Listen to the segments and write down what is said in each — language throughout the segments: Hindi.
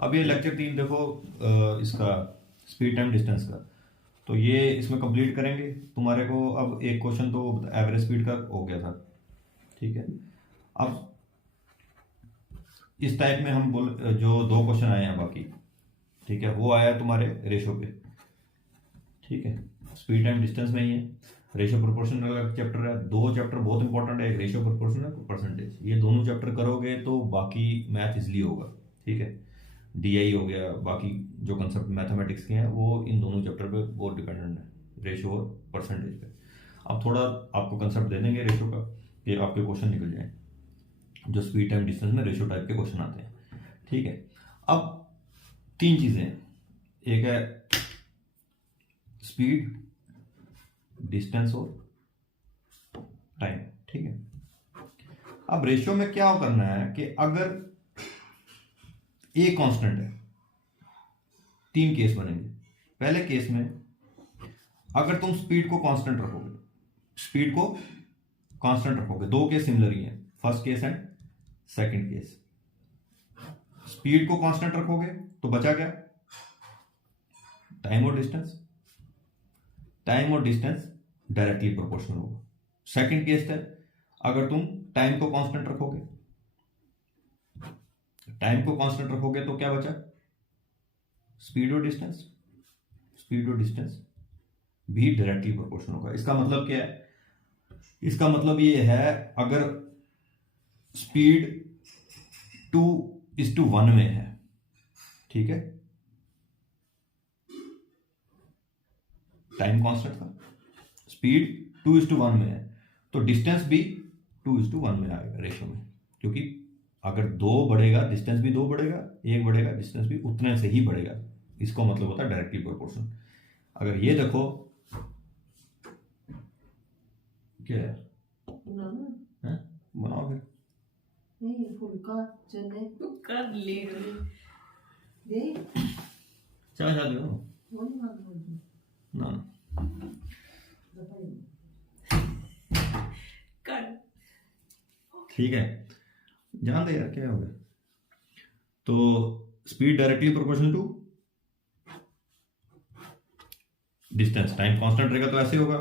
अब ये लेक्चर 3 देखो, इसका स्पीड टाइम डिस्टेंस का, तो ये इसमें कंप्लीट करेंगे। तुम्हारे को अब एक क्वेश्चन तो एवरेज स्पीड का हो गया था, ठीक है। अब इस टाइप में हम बोल जो दो क्वेश्चन आए हैं बाकी, ठीक है, वो आया तुम्हारे रेशो पे, ठीक है। स्पीड टाइम डिस्टेंस में ही है, रेशो प्रोपोर्शन अलग चैप्टर है। दो चैप्टर बहुत इंपॉर्टेंट है, एक रेशो प्रोपोर्शन है, परसेंटेज। ये दोनों चैप्टर करोगे तो बाकी मैथ इजली होगा, ठीक है। डीआई हो गया, बाकी जो कंसेप्ट मैथमेटिक्स के हैं वो इन दोनों चैप्टर पे बहुत डिपेंडेंट है, रेशो और परसेंटेज पे। अब थोड़ा आपको कंसेप्ट दे देंगे रेशो का कि आपके क्वेश्चन निकल जाए, जो स्पीड टाइम डिस्टेंस में रेशो टाइप के क्वेश्चन आते हैं, ठीक है। अब तीन चीजें हैं, एक है स्पीड, डिस्टेंस और टाइम, ठीक है। अब रेशियो में क्या करना है कि अगर ए कांस्टेंट है, तीन केस बनेंगे। पहले केस में अगर तुम स्पीड को कांस्टेंट रखोगे, स्पीड को कांस्टेंट रखोगे, दो केस सिमिलर ही हैं, first case and second case. Speed को कांस्टेंट रखोगे तो बचा क्या, टाइम और डिस्टेंस। टाइम और डिस्टेंस डायरेक्टली प्रोपोर्शनल होगा। सेकंड केस है, अगर तुम टाइम को कांस्टेंट रखोगे, टाइम को कांस्टेंट रखोगे तो क्या बचा, स्पीड और डिस्टेंस। स्पीड और डिस्टेंस भी डायरेक्टली प्रोपोर्शनल होगा। इसका मतलब क्या है, इसका मतलब ये है अगर स्पीड 2:1 में है, ठीक है, टाइम कांस्टेंट था, स्पीड 2:1 में है, तो डिस्टेंस भी 2:1 में आएगा रेशो में, क्योंकि अगर दो बढ़ेगा डिस्टेंस भी दो बढ़ेगा, एक बढ़ेगा डिस्टेंस भी उतने से ही बढ़ेगा। इसको मतलब होता है डायरेक्टली प्रोपोर्शन। अगर ये देखो क्या है, बनाओ फिर नहीं फुल्का चने कर ले दे चाय खा लो वो नहीं मांग ना, कर। ठीक है, जान दे यार क्या हो गया। तो speed directly proportional to distance. Time constant रहेगा तो ऐसे होगा।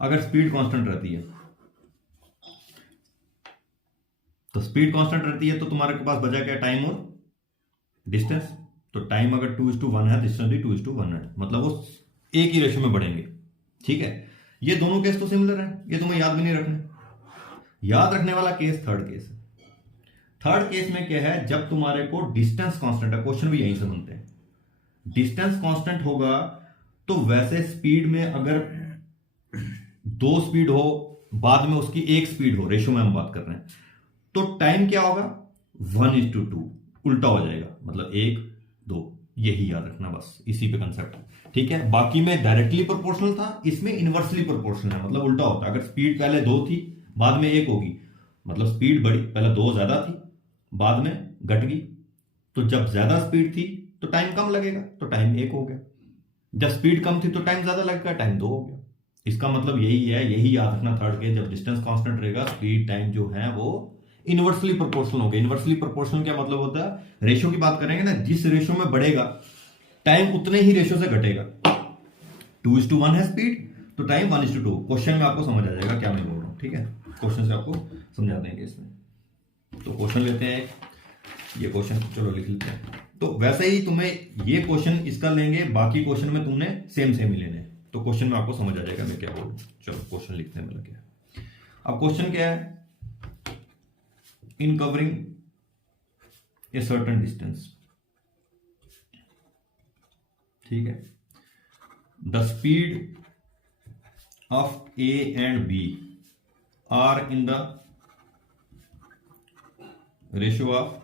अगर स्पीड कांस्टेंट रहती है, तो स्पीड कांस्टेंट रहती है तो तुम्हारे के पास बचा क्या, टाइम और डिस्टेंस। तो टाइम अगर 2:1 है, डिस्टेंस भी 2:1 है, मतलब वो एक ही रेशो में बढ़ेंगे, ठीक है। ये दोनों केस तो सिमिलर है, ये तुम्हें याद भी नहीं रखने। याद रखने वाला केस थर्ड केस है। थर्ड केस में क्या है, जब तुम्हारे को डिस्टेंस कांस्टेंट है, क्वेश्चन भी यहीं से बनते हैं, डिस्टेंस कांस्टेंट होगा तो वैसे स्पीड में अगर दो स्पीड हो, बाद में उसकी एक स्पीड हो, रेशो में हम बात कर रहे हैं, तो टाइम क्या होगा, 1:2, उल्टा हो जाएगा, मतलब 1:2। यही याद रखना, बस इसी पे कंसेप्ट है, ठीक है। बाकी में डायरेक्टली प्रोपोर्शनल था, इसमें इनवर्सली प्रोपोर्शनल है, मतलब उल्टा होता है। अगर स्पीड पहले 2 थी बाद में 1 होगी, मतलब स्पीड बढ़ी, पहले 2 ज्यादा थी बाद में घट गई, तो जब ज्यादा स्पीड थी तो टाइम कम लगेगा, तो टाइम 1 हो गया। जब स्पीड कम थी तो टाइम ज्यादा लगेगा, टाइम 2 हो गया। इसका मतलब यही है, यही याद रखना थर्ड के, जब डिस्टेंस कांस्टेंट रहेगा स्पीड टाइम जो है वो इनवर्सली प्रोपोर्शनल होगा। इनवर्सली प्रोपोर्शनल क्या मतलब होता है, रेशो की बात करेंगे ना, जिस रेशो में बढ़ेगा टाइम उतने ही रेशो से घटेगा। 2:1 है स्पीड, तो टाइम 1:2। क्वेश्चन में आपको समझ आ जाएगा क्या मैं बोल रहा हूं, ठीक है। क्वेश्चन से आपको समझा देंगे इसमें। तो क्वेश्चन लेते हैं, ये क्वेश्चन चलो लिख लेते हैं। तो वैसे ही तुम्हें ये क्वेश्चन इसका लेंगे, बाकी क्वेश्चन में तुमने सेम सेम ही लेने, तो क्वेश्चन में आपको समझ आ जाएगा मैं क्या बोल रहा हूं। चलो क्वेश्चन लिखते हैं मेरा क्या। अब क्वेश्चन क्या है, in covering a certain distance, ठीक है, the speed of A and B are in the ratio of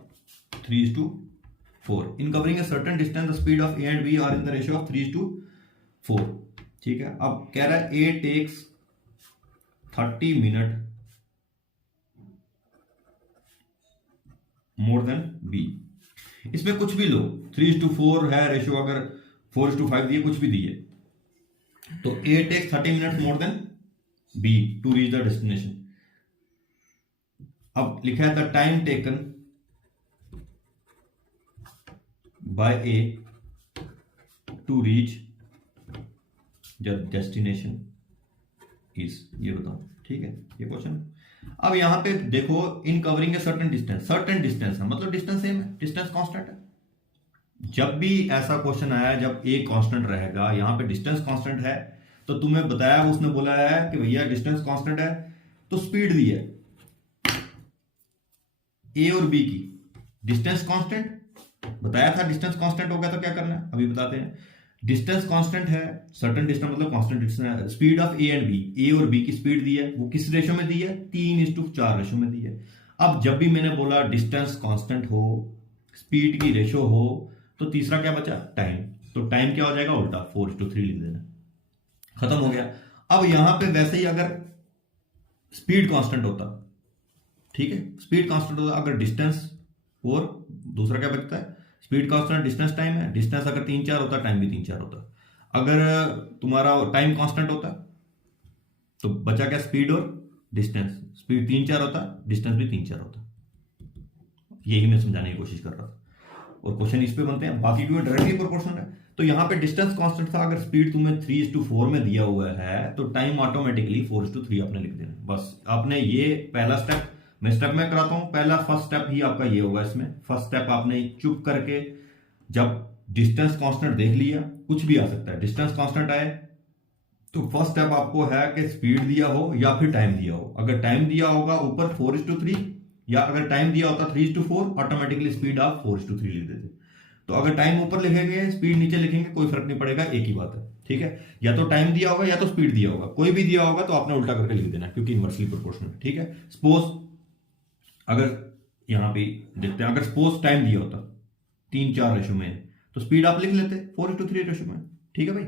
3:4। In covering a certain distance the speed of A and B are in the ratio of 3:4, ठीक है। अब कह रहा है A takes 30 minute more than B. इसमें कुछ भी लो, 3:4 है रेशियो, अगर 4:5 दिए, कुछ भी दिए, तो A takes 30 minute more than B to reach the destination. अब लिखा है the time taken by A to reach the destination is, ये बताओ, ठीक है, ये क्वेश्चन। अब यहां पे देखो, इन कवरिंग ए सर्टेन डिस्टेंस है, मतलब डिस्टेंस सेम है, डिस्टेंस कांस्टेंट है। जब भी ऐसा क्वेश्चन आया जब ए कांस्टेंट रहेगा, यहां पे डिस्टेंस कांस्टेंट है, तो तुम्हें बताया, उसने बोला है कि भैया डिस्टेंस कांस्टेंट है तो स्पीड दी है ए और बी की, डिस्टेंस कांस्टेंट बताया था, डिस्टेंस कांस्टेंट हो गया तो क्या करना है अभी बताते हैं। डिस्टेंस कांस्टेंट है, सर्टेन डिस्टेंस मतलब constant distance, speed of A and B, A और बी की स्पीड दी है, वो किस रेशो में दी है, 3:4 रेशो में दी है। अब जब भी मैंने बोला डिस्टेंस कांस्टेंट हो, स्पीड की रेशो हो, तो तीसरा क्या बचा, टाइम, तो टाइम क्या हो जाएगा, उल्टा 4:3 लिख देना, खत्म हो गया। अब यहां पे वैसे ही अगर स्पीड कांस्टेंट होता, ठीक है, स्पीड कांस्टेंट होता, अगर डिस्टेंस और दूसरा क्या बचता है, स्पीड कांस्टेंट, डिस्टेंस टाइम है, डिस्टेंस अगर 3-4 होता, टाइम भी 3-4 होता। अगर तुम्हारा टाइम कांस्टेंट होता तो बचा क्या, स्पीड और डिस्टेंस, स्पीड 3-4 होता, डिस्टेंस भी 3-4 होता। यही मैं समझाने की कोशिश कर रहा था, और क्वेश्चन इस पे बनते हैं, बाकी क्यों डायरेक्टली प्रोपोर्शनल है। तो यहाँ पे डिस्टेंस कांस्टेंट था, अगर स्पीड तुम्हें 3:4 में दिया हुआ है तो टाइम ऑटोमेटिकली 4:3 आपने लिख देना, बस आपने ये पहला स्टेप, मैं स्टेप में कराता हूं, पहला फर्स्ट स्टेप ही आपका ये होगा इसमें। फर्स्ट स्टेप आपने चुप करके, जब डिस्टेंस कांस्टेंट देख लिया, कुछ भी आ सकता है, डिस्टेंस कांस्टेंट आए तो फर्स्ट स्टेप आपको है कि स्पीड दिया हो या फिर टाइम दिया हो। अगर टाइम दिया होगा ऊपर 4:3, या अगर टाइम दिया होता 3:4, ऑटोमेटिकली स्पीड आप 4:3 लिख देते। तो अगर टाइम ऊपर लिखेंगे, स्पीड नीचे लिखेंगे, कोई फर्क नहीं पड़ेगा, एक ही बात है, ठीक है। या तो टाइम दिया होगा या तो स्पीड दिया होगा, कोई भी दिया होगा तो आपने उल्टा करके लिख देना, क्योंकि इनवर्सली प्रोपोर्शनल है, ठीक है। सपोज अगर यहां पे देखते हैं, अगर सपोज टाइम दिया होता 3-4 रेशो में, तो स्पीड आप लिख लेते 4:3 रेशो में, ठीक है भाई।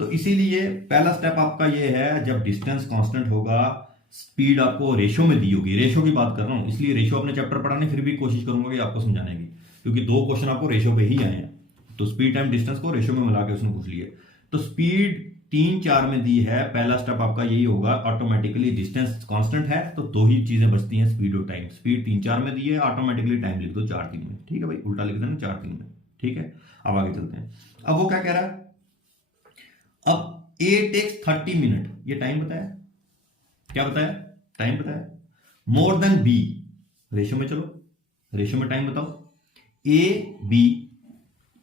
तो इसीलिए पहला स्टेप आपका ये है, जब डिस्टेंस कांस्टेंट होगा, स्पीड आपको रेशो में दी होगी, रेशो की बात कर रहा हूं, इसलिए रेशो अपने चैप्टर पढ़ाने, फिर भी कोशिश करूंगा कि आपको समझाने की, क्योंकि 2 क्वेश्चन आपको रेशो पे ही आए हैं। तो स्पीड टाइम डिस्टेंस को रेशो में मिला के उसने पूछ लिया, तो स्पीड 3-4 में दी है, पहला स्टेप आपका यही होगा, ऑटोमेटिकली डिस्टेंस कांस्टेंट है तो 2 ही चीजें बचती हैं, स्पीड और टाइम। स्पीड 3-4 में दी है, ऑटोमेटिकली टाइम लिख दो 4-3 में, ठीक है भाई, उल्टा लिख देना 4-3 में, ठीक है। अब आगे चलते हैं। अब वो क्या कह रहा है, अब ए टेक्स 30 मिनट, ये टाइम बताया, क्या बताया, टाइम बताया, मोर देन बी, रेशो में चलो, रेशो में टाइम बताओ, ए बी,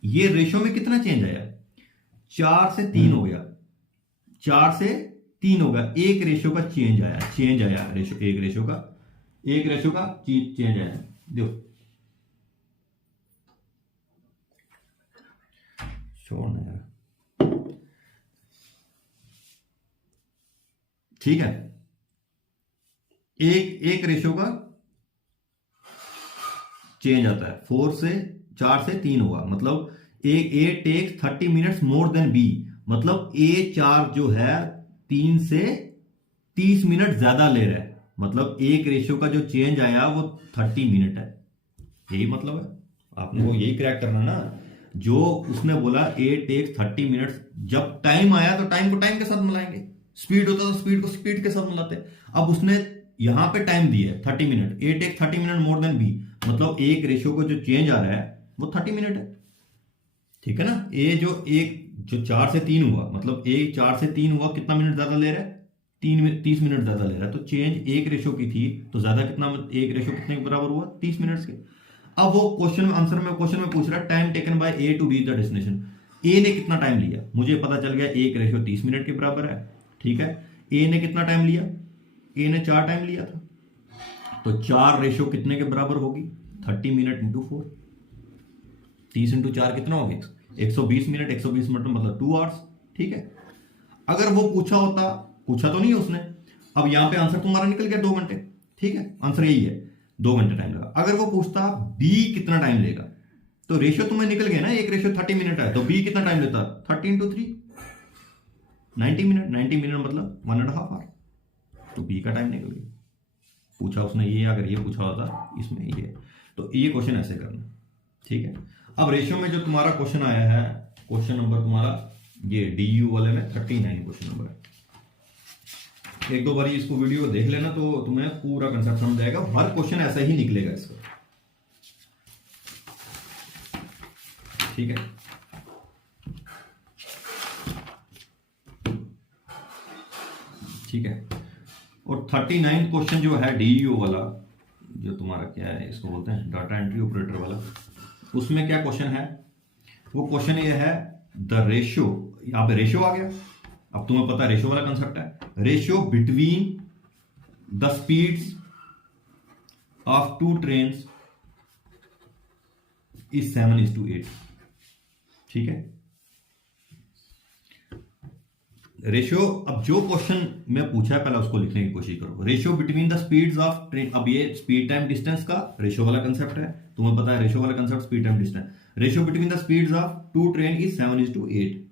ये रेशो में कितना चेंज आया, 4 से 3 हो गया, 4 से 3 हो गया, एक रेशो का चेंज आया, रेशो, एक रेशो का चेंज आया, देखो छोड़ना यार, ठीक है, एक रेशो का चेंज आता है, 4 से 3 होगा, मतलब A takes 30 minutes more than B, मतलब A4 जो है 3 से 30 मिनट ज्यादा ले रहा है, मतलब एक रेशियो का जो चेंज आया वो 30 मिनट है, यही मतलब है। आपने वो यही क्रैक करना ना, जो उसने बोला A टेक्स 30 मिनट्स, जब टाइम आया तो टाइम को टाइम के साथ मिलाएंगे, स्पीड होता तो स्पीड को स्पीड के साथ मिलाते। अब उसने यहां पे टाइम दिया है 30 minute, A takes 30 minute more than B, मतलब एक रेशियो को जो चेंज आ रहा है वो 30 मिनट है, ठीक है ना। ए जो 4 से 3 हुआ, मतलब ए 4 से 3 हुआ, कितना मिनट ज्यादा ले रहा है, 30 मिनट ज्यादा ले रहा है, तो चेंज एक रेशो की थी तो ज्यादा कितना, एक रेशो कितने के बराबर हुआ, 30 मिनट के। अब वो क्वेश्चन में पूछ रहा है time taken by A to reach the destination, A ने कितना टाइम लिया, मुझे पता चल गया एक रेशो 30 मिनट के बराबर है, ठीक है। ए ने कितना टाइम लिया, ए ने 4 टाइम लिया था, तो 4 रेशो कितने के बराबर होगी, 30 मिनट इंटू 4, 30 इंटू 4 कितना होगी, 120 मिनट, 120 मिनट मतलब 2 आवर्स, ठीक है। अगर वो पूछा तो नहीं है उसने, अब यहां पे आंसर तुम्हारा निकल गया 2 घंटे, ठीक है, आंसर यही है, 2 घंटे टाइम लगा। अगर वो पूछता बी कितना टाइम लेगा, तो रेशियो तुम्हें निकल गया ना, एक रेशियो 30 मिनट है, तो बी कितना टाइम लेता, 30 इंटू 3 90 मिनट, 90 मिनट मतलब 1.5 आवर, तो बी का टाइम निकल गया। पूछा उसने ये, अगर ये पूछा होता इसमें ये, तो ये क्वेश्चन ऐसे करना, ठीक है। अब रेशियो में जो तुम्हारा क्वेश्चन आया है, क्वेश्चन नंबर तुम्हारा ये DU वाले में 39 क्वेश्चन नंबर है। 1-2 बार इसको वीडियो देख लेना तो तुम्हें पूरा कंसेप्ट समझ आएगा, हर क्वेश्चन ऐसा ही निकलेगा इसका। ठीक है, ठीक है। और 39 क्वेश्चन जो है डीईओ वाला, जो तुम्हारा क्या है, इसको बोलते हैं डाटा एंट्री ऑपरेटर वाला, उसमें क्या क्वेश्चन है? वो क्वेश्चन ये है द रेशियो, यहाँ पे रेशियो आ गया। अब तुम्हें पता है रेशियो वाला कंसेप्ट है, ratio between the speeds of two trains is 7:8। ठीक है, रेशियो, अब जो क्वेश्चन में पूछा है पहले उसको लिखने की कोशिश करो। Ratio between the speeds of train, अब ये स्पीड टाइम डिस्टेंस का रेशियो वाला कंसेप्ट है, तुम्हें पता है रेशियो वाला concept speed time distance. Ratio between the speeds of two train is 7:8।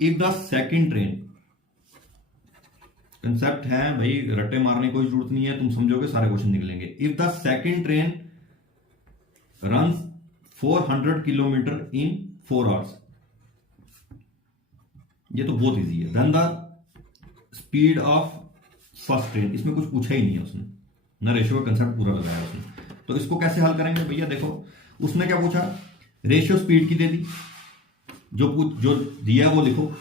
If the second train, concept है भाई, रट्टे मारने की कोई जरूरत नहीं है, तुम समझोगे सारे क्वेश्चन निकलेंगे। If the second train runs 400 kilometre in 4 hours, ये तो बहुत इजी है। Then the speed of first train, इसमें कुछ पूछा ही नहीं है उसने, ना रेशियो का कंसेप्ट पूरा लगाया उसने। तो इसको कैसे हल करेंगे भैया? देखो उसने क्या पूछा, रेशियो स्पीड की दे दी, जो दिया वो लिखो।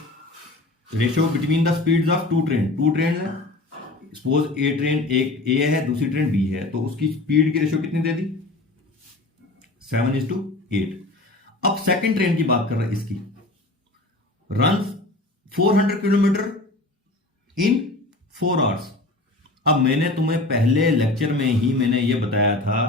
Ratio between the speeds of two train है, सपोज ए ट्रेन, एक ए है दूसरी ट्रेन बी है, तो उसकी स्पीड की रेशियो कितनी दे दी? 7:8। अब सेकंड ट्रेन की बात कर रहा है, इसकी रन 400 किलोमीटर इन 4 आवर्स। अब मैंने तुम्हें पहले लेक्चर में ही मैंने ये बताया था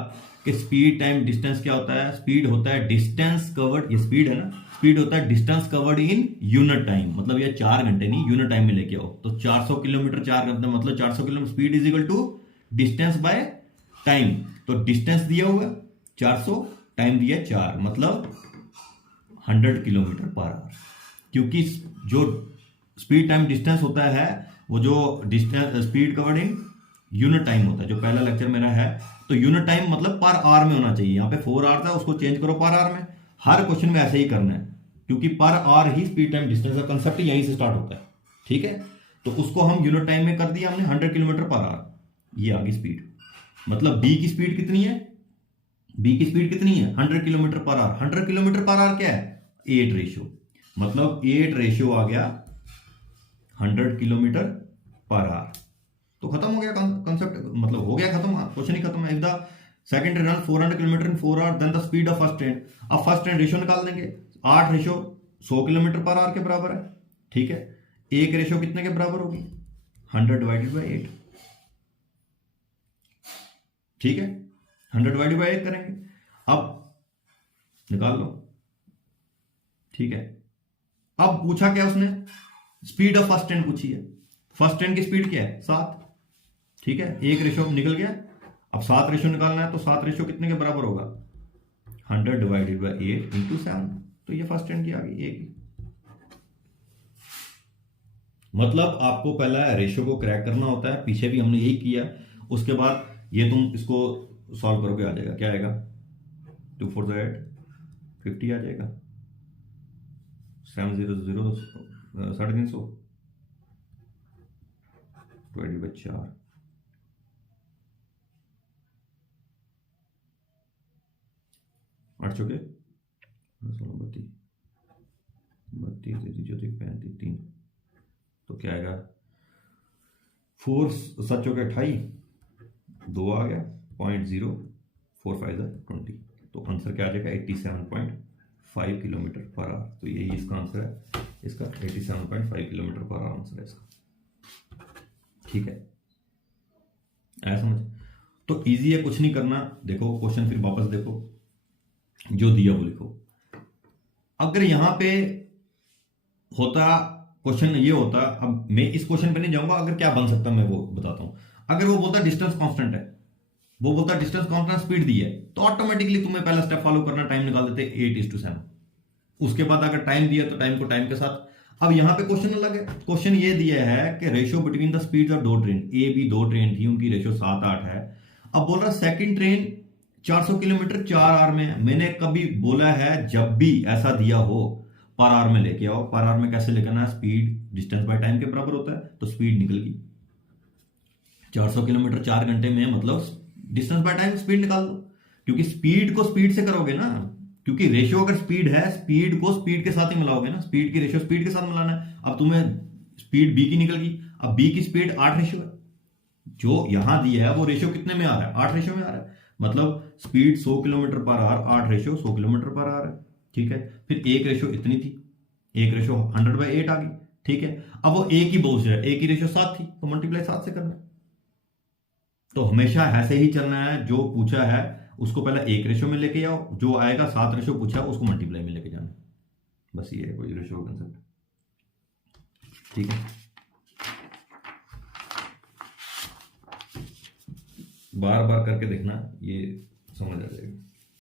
कि स्पीड टाइम डिस्टेंस क्या होता है? स्पीड होता है डिस्टेंस कवर्ड, ये स्पीड है ना, स्पीड होता है distance covered in unit time, मतलब ये 4 घंटे नहीं, यूनिट टाइम में लेके आओ। तो 400 किलोमीटर 4 घंटे, मतलब 400 kilometre speed is equal to distance by time. तो डिस्टेंस दिया हुआ 400, टाइम दिया 4, मतलब 100 किलोमीटर पर आवर। क्योंकि जो स्पीड टाइम डिस्टेंस होता है, वो जो distance speed covered in unit time होता है, जो पहला लेक्चर मेरा है, तो यूनिट टाइम मतलब पर आवर में होना चाहिए। यहाँ पे 4 आवर था, उसको चेंज करो पर आवर में। हर क्वेश्चन में ऐसे ही करना है, क्योंकि पर आवर ही स्पीड टाइम डिस्टेंस का कंसेप्ट यहीं से स्टार्ट होता है। ठीक है, तो उसको हम यूनिट टाइम में कर दिया हमने 100 किलोमीटर पर आवर। ये आ गई स्पीड, मतलब बी की स्पीड कितनी है? बी की स्पीड कितनी है? 100 kilometre per hour. 100 kilometre per hour क्या है? 8 रेशियो, मतलब 8 रेशियो आ गया 100 किलोमीटर पर आवर। तो खत्म हो गया कंसेप्ट, मतलब हो गया खत्म, क्वेश्चन ही खत्म है। If the second train 400 kilometre in 4 hour, then the speed of first train. अब फर्स्ट ट्रेन रेशियो निकाल देंगे, 8 रेशियो 100 किलोमीटर पर आवर के बराबर है। ठीक है, एक रेशियो कितने के बराबर होगी? 100 डिवाइडेड बाई 8। ठीक है, 100 डिवाइडेड बाई 8 करेंगे, अब निकाल लो। ठीक है, अब पूछा क्या उसने? स्पीड ऑफ फर्स्ट ट्रेन पूछी है। फर्स्ट ट्रेन की स्पीड क्या है? 7। ठीक है, एक रेशियो निकल गया। अब 7 रेशियो निकालना है, तो 7 रेशियो कितने के बराबर होगा? 100 डिवाइडेड बाई 8 इंटू 7। तो ये फर्स्ट ट्रेन की आ गई, एक। मतलब आपको पहला रेशियो को क्रैक करना होता है, पीछे भी हमने यही किया। उसके बाद ये तुम इसको सॉल्व करोगे, आ जाएगा, क्या आएगा? 2 4 8 50 आ जाएगा। 700 350 डिवाइडेड बाई 4, 8 चौके 16 32 32 34 35 3, तो क्या आएगा? 4 7 चौके 28, 2 आ गया 0.0, 4 5 20। तो आंसर क्या आ जाएगा? 87.5 किलोमीटर पर आवर। तो यही इसका आंसर है, इसका 87.5 किलोमीटर पर आवर आंसर है इसका। ठीक है, ऐसा समझ। तो इजी है, कुछ नहीं करना। देखो क्वेश्चन फिर वापस देखो, जो दिया वो लिखो। अगर यहां पे होता क्वेश्चन ये होता, अब मैं इस क्वेश्चन पे नहीं जाऊंगा, अगर क्या बन सकता मैं वो बताता हूं। अगर वो बोलता डिस्टेंस कांस्टेंट है, वो बोलता डिस्टेंस कांस्टेंट स्पीड दी है, तो ऑटोमेटिकली तुम्हें पहला स्टेप फॉलो करना, टाइम निकाल देते 8:7। उसके बाद अगर टाइम दिया तो टाइम को टाइम के साथ। अब यहां पे क्वेश्चन अलग है, क्वेश्चन ये दिया है कि ratio between the speed of 2 train, A B 2 train थी, उनकी रेशियो 7-8 है। अब बोल रहा सेकंड ट्रेन 400 किलोमीटर 4 आवर में है। मैंने कभी बोला है जब भी ऐसा दिया हो पर आवर में लेके आओ। पर आवर में कैसे लेकर आना? स्पीड डिस्टेंस बाय टाइम के बराबर होता है, तो स्पीड निकल गई 400 किलोमीटर 4 घंटे में, मतलब डिस्टेंस बाय टाइम स्पीड निकाल दो, क्योंकि स्पीड को स्पीड से करोगे ना, क्योंकि रेशियो अगर स्पीड है, स्पीड को स्पीड के साथ ही मिलाओगे ना, स्पीड की रेशियो स्पीड के साथ मिलाना है। अब तुम्हें स्पीड बी की निकल गई, अब बी की स्पीड 8 रेशियो है, जो यहां दिया है वो रेशियो कितने में आ रहा है, 8 रेशियो में आ रहा है। मतलब speed 100 kilometre per hour, 8 ratio 100 kilometre per hour है, ठीक है। फिर एक रेशियो इतनी थी, एक रेशियो 100/8 आ गई, ठीक है। अब वो एक ही बोझ है, एक ही रेशियो 7 थी, तो मल्टीप्लाई 7 से करना है। तो हमेशा ऐसे ही चलना है, जो पूछा है उसको पहले एक रेशियो में लेके आओ, जो आएगा 7 रेशियो पूछा है उसको मल्टीप्लाई में लेके जाना। बस ये है कोई रेशियो का कंसेप्ट, ठीक है। बार बार करके देखना, ये समझ आ जाएगा।